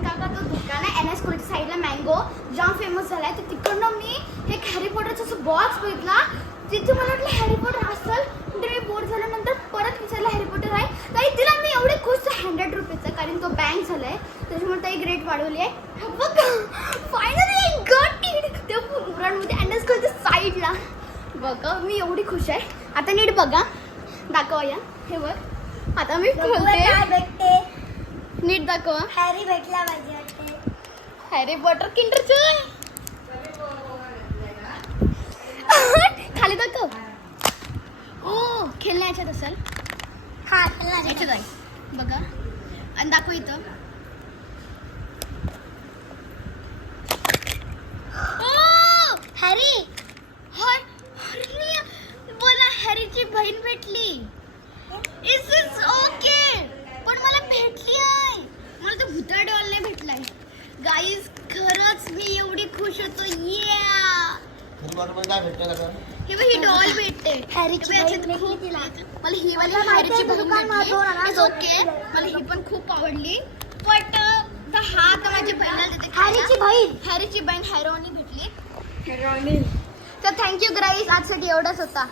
कारण का तो दुकान आहे NS स्कूलच्या साईडला मँगो जाम फेमस झाला आहे. तर तिकडनं मी एक हॅरी पॉटरचा असं बॉक्स बघितला. तिथे मला वाटलं हॅरी पॉटर असेल. नंतर मी बोर झाल्यानंतर परत विचारलं हॅरी पॉटर आहे. ताई तिला मी एवढे खुश 100 रुपीचा, कारण तो बँक झाला आहे त्याच्यामुळे ताई ग्रेट वाढवली आहे. बघा फायनली आय गॉट इट. त्या मुरांमध्ये NS स्कूलच्या साईडला बघा मी एवढी खुश आहे. आता नीट बघा, दाखवा या हे बघ. आता मी भेटते नीट दाखवा. हॅरी भेटला पाहिजे वाटते. हॅरी पॉटर किंडर जॉय खाली दाखव. ओ खेळण्याच्यात असेल. हा खेळण्याच्या याच्यात आहे बघा. आणि दाखव इथं. ओ हॅरी मला हॅरीची बहीण भेटली. Is is okay. पण मला भेटली आहे. मला तो भुताळ डॉल नाही भेटलाय. गाईज खरंच मी एवडी खुश होतो. काय भेटतं हे बघ ही डॉल भेटते. हॅरीची याच्यात बहीण खूप भेटली तिला. मला ही वाली मला माहिती हॅरीची आहे बहीण दुकान भेटली. मागवून आणा. It's okay. मला ही पण खूप आवडली. बट हा तर माझी बहिणीला देते खायला. हॅरीची बहीण हॅरीची बहीण हॅरोनी भेटली. तर थँक्यू गाईज, आजसाठी एवढंच होता.